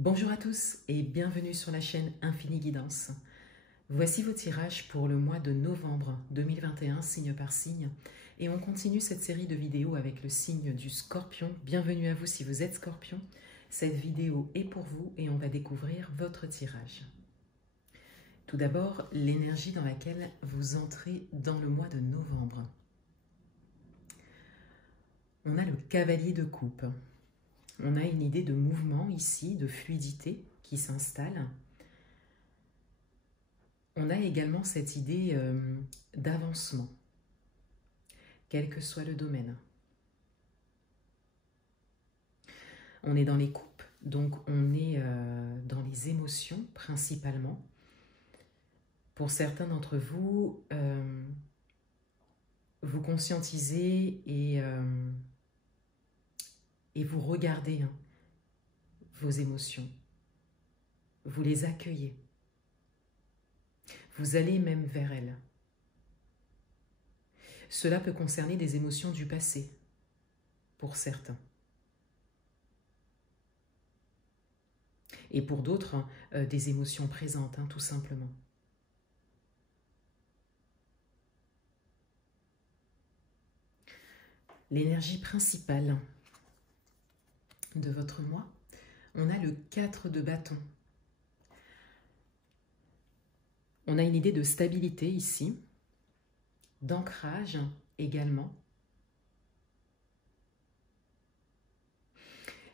Bonjour à tous et bienvenue sur la chaîne Infini Guidance. Voici vos tirages pour le mois de novembre 2021, signe par signe. Et on continue cette série de vidéos avec le signe du Scorpion. Bienvenue à vous si vous êtes Scorpion. Cette vidéo est pour vous et on va découvrir votre tirage. Tout d'abord, l'énergie dans laquelle vous entrez dans le mois de novembre. On a le cavalier de coupe. On a une idée de mouvement ici, de fluidité qui s'installe. On a également cette idée d'avancement, quel que soit le domaine. On est dans les coupes, donc on est dans les émotions principalement. Pour certains d'entre vous, vous conscientisez et vous regardez vos émotions. Vous les accueillez. Vous allez même vers elles. Cela peut concerner des émotions du passé, pour certains. Et pour d'autres, des émotions présentes, tout simplement. L'énergie principale de votre mois, on a le 4 de bâton. On a une idée de stabilité ici, d'ancrage également.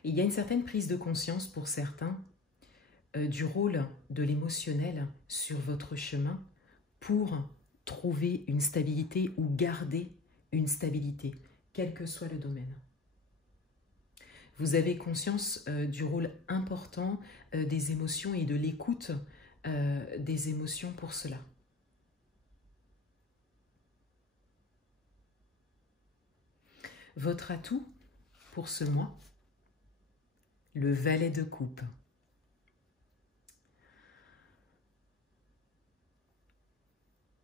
Il y a une certaine prise de conscience pour certains du rôle de l'émotionnel sur votre chemin pour trouver une stabilité ou garder une stabilité, quel que soit le domaine. Vous avez conscience du rôle important des émotions et de l'écoute des émotions pour cela. Votre atout pour ce mois, le valet de coupe.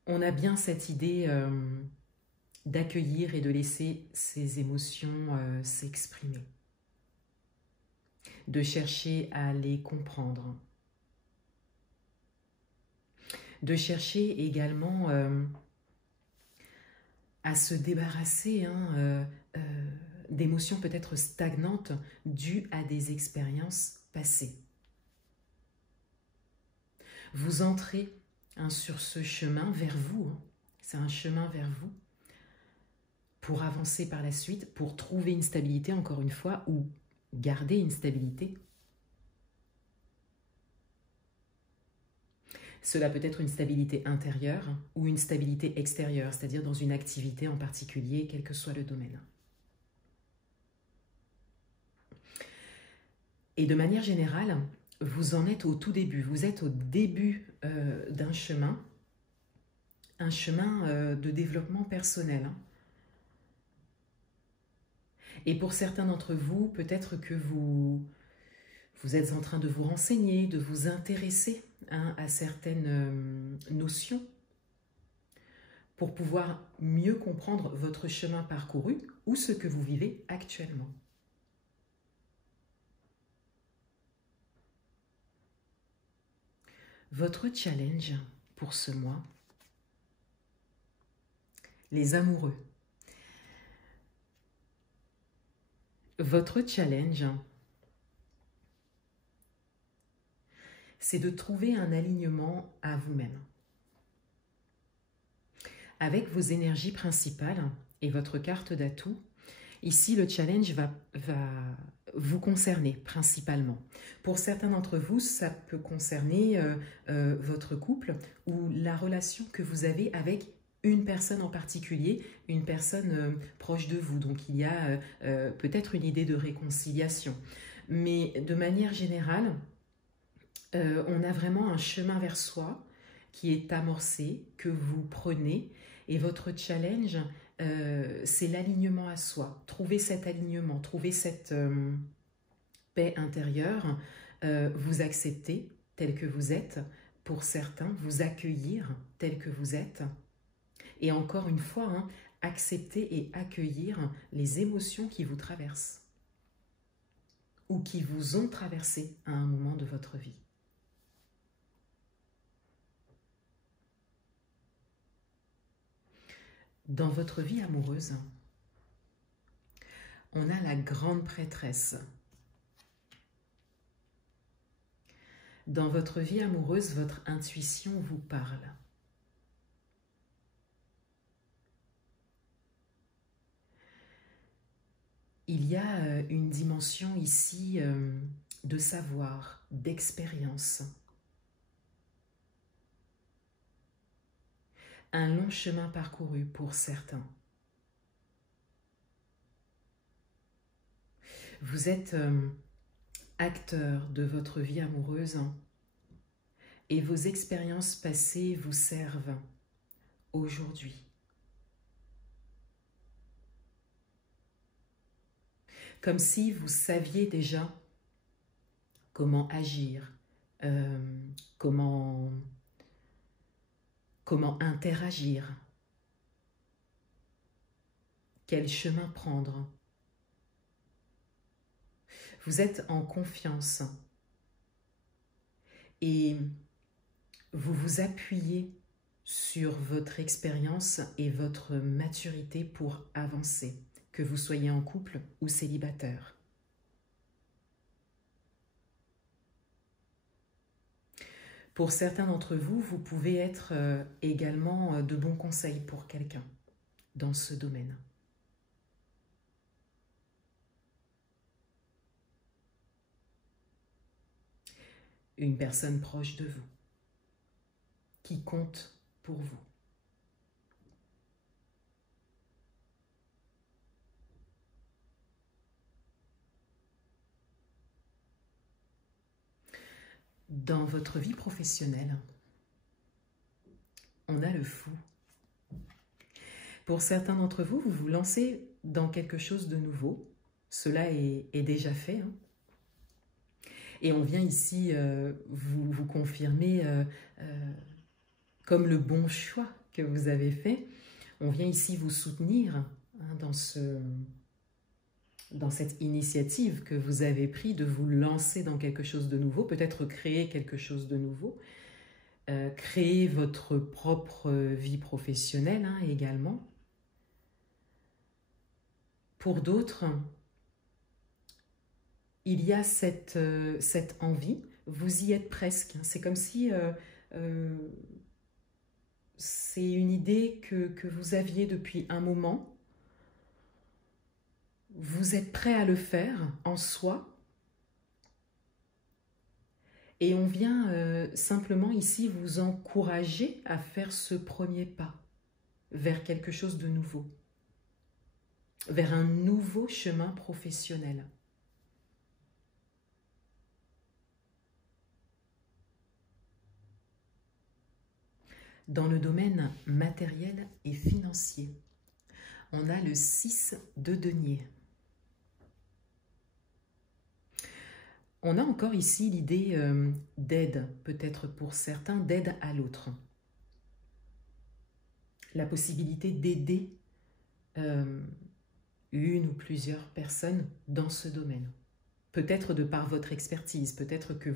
On a bien cette idée d'accueillir et de laisser ces émotions s'exprimer. De chercher à les comprendre. De chercher également à se débarrasser d'émotions peut-être stagnantes dues à des expériences passées. Vous entrez sur ce chemin vers vous, c'est un chemin vers vous, pour avancer par la suite, pour trouver une stabilité encore une fois, ou garder une stabilité. Cela peut être une stabilité intérieure ou une stabilité extérieure, c'est-à-dire dans une activité en particulier, quel que soit le domaine. Et de manière générale, vous en êtes au tout début. Vous êtes au début d'un chemin, un chemin de développement personnel. Et pour certains d'entre vous, peut-être que vous êtes en train de vous renseigner, de vous intéresser à certaines notions pour pouvoir mieux comprendre votre chemin parcouru ou ce que vous vivez actuellement. Votre challenge pour ce mois, les amoureux. Votre challenge, c'est de trouver un alignement à vous-même. Avec vos énergies principales et votre carte d'atout, ici le challenge va vous concerner principalement. Pour certains d'entre vous, ça peut concerner votre couple ou la relation que vous avez avec une personne en particulier, une personne proche de vous. Donc il y a peut-être une idée de réconciliation. Mais de manière générale, on a vraiment un chemin vers soi qui est amorcé, que vous prenez. Et votre challenge, c'est l'alignement à soi. Trouver cet alignement, trouver cette paix intérieure, vous accepter tel que vous êtes, pour certains, vous accueillir tel que vous êtes. Et encore une fois, accepter et accueillir les émotions qui vous traversent. ou qui vous ont traversé à un moment de votre vie. Dans votre vie amoureuse, on a la grande prêtresse. Dans votre vie amoureuse, votre intuition vous parle. Il y a une dimension ici de savoir, d'expérience. Un long chemin parcouru pour certains. Vous êtes acteur de votre vie amoureuse et vos expériences passées vous servent aujourd'hui. Comme si vous saviez déjà comment agir, comment interagir, quel chemin prendre. Vous êtes en confiance et vous vous appuyez sur votre expérience et votre maturité pour avancer, que vous soyez en couple ou célibataire. Pour certains d'entre vous, vous pouvez être également de bons conseils pour quelqu'un dans ce domaine. Une personne proche de vous, qui compte pour vous. Dans votre vie professionnelle, on a le fou. Pour certains d'entre vous, vous vous lancez dans quelque chose de nouveau. Cela est déjà fait. Hein. Et on vient ici vous confirmer comme le bon choix que vous avez fait. On vient ici vous soutenir hein, dans cette initiative que vous avez prise de vous lancer dans quelque chose de nouveau, peut-être créer quelque chose de nouveau, créer votre propre vie professionnelle hein, également. Pour d'autres, il y a cette envie, vous y êtes presque. C'est comme si c'est une idée que vous aviez depuis un moment. Vous êtes prêt à le faire en soi. Et on vient simplement ici vous encourager à faire ce premier pas vers quelque chose de nouveau, vers un nouveau chemin professionnel. Dans le domaine matériel et financier, on a le 6 de denier. On a encore ici l'idée d'aide, peut-être pour certains, d'aide à l'autre. La possibilité d'aider une ou plusieurs personnes dans ce domaine. Peut-être de par votre expertise, peut-être que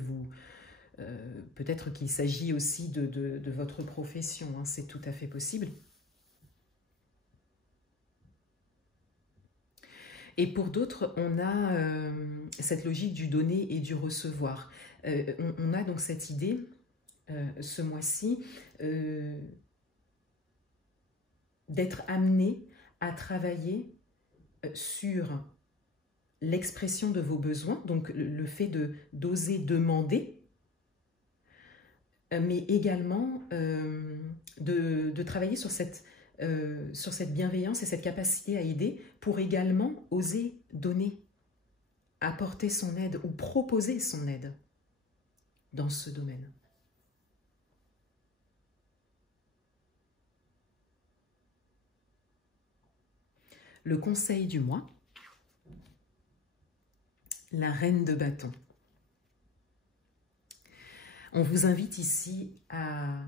peut-être qu'il s'agit aussi de votre profession, hein, c'est tout à fait possible. Et pour d'autres, on a cette logique du donner et du recevoir. On a donc cette idée, ce mois-ci, d'être amené à travailler sur l'expression de vos besoins, donc le fait d'oser demander, mais également de travailler sur cette bienveillance et cette capacité à aider pour également oser donner, apporter son aide ou proposer son aide dans ce domaine. Le conseil du mois, la reine de bâton. On vous invite ici à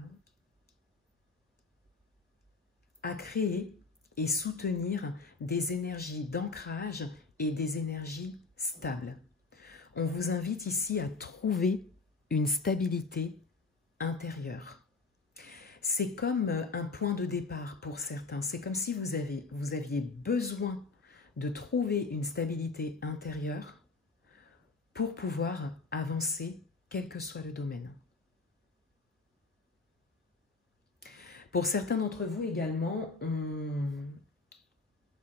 créer et soutenir des énergies d'ancrage et des énergies stables. on vous invite ici à trouver une stabilité intérieure. C'est comme un point de départ pour certains. C'est comme si vous aviez besoin de trouver une stabilité intérieure pour pouvoir avancer, quel que soit le domaine. Pour certains d'entre vous également,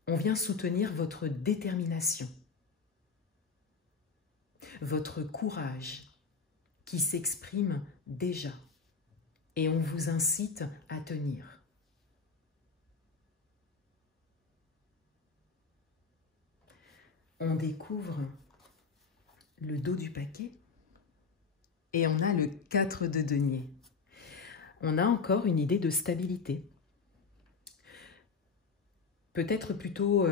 on vient soutenir votre détermination, votre courage qui s'exprime déjà et on vous incite à tenir. On découvre le dos du paquet et on a le 4 de denier. On a encore une idée de stabilité. Peut-être plutôt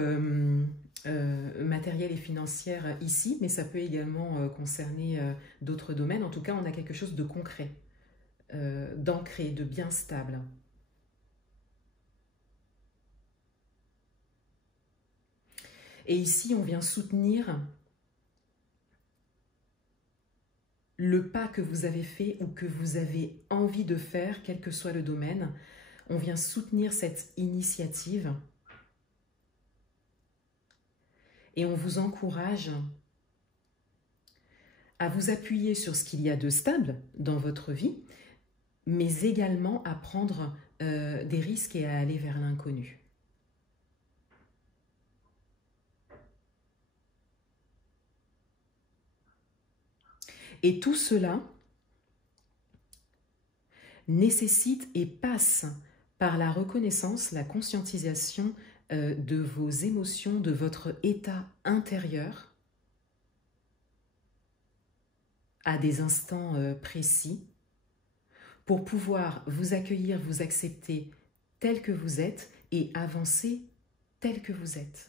matérielle et financière ici, mais ça peut également concerner d'autres domaines. En tout cas, on a quelque chose de concret, d'ancré, de bien stable. Et ici, on vient soutenir le pas que vous avez fait ou que vous avez envie de faire, quel que soit le domaine. On vient soutenir cette initiative et on vous encourage à vous appuyer sur ce qu'il y a de stable dans votre vie, mais également à prendre des risques et à aller vers l'inconnu. Et tout cela nécessite et passe par la reconnaissance, la conscientisation de vos émotions, de votre état intérieur à des instants précis pour pouvoir vous accueillir, vous accepter tel que vous êtes et avancer tel que vous êtes.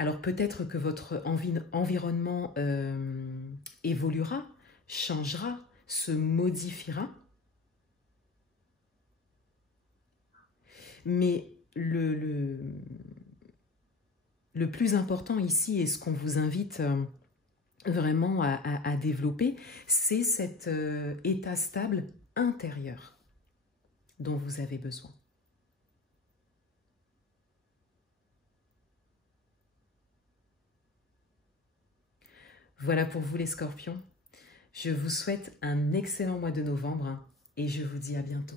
Alors peut-être que votre environnement évoluera, changera, se modifiera, mais le plus important ici, et ce qu'on vous invite vraiment à développer, c'est cet état stable intérieur dont vous avez besoin. Voilà pour vous les scorpions. Je vous souhaite un excellent mois de novembre et je vous dis à bientôt.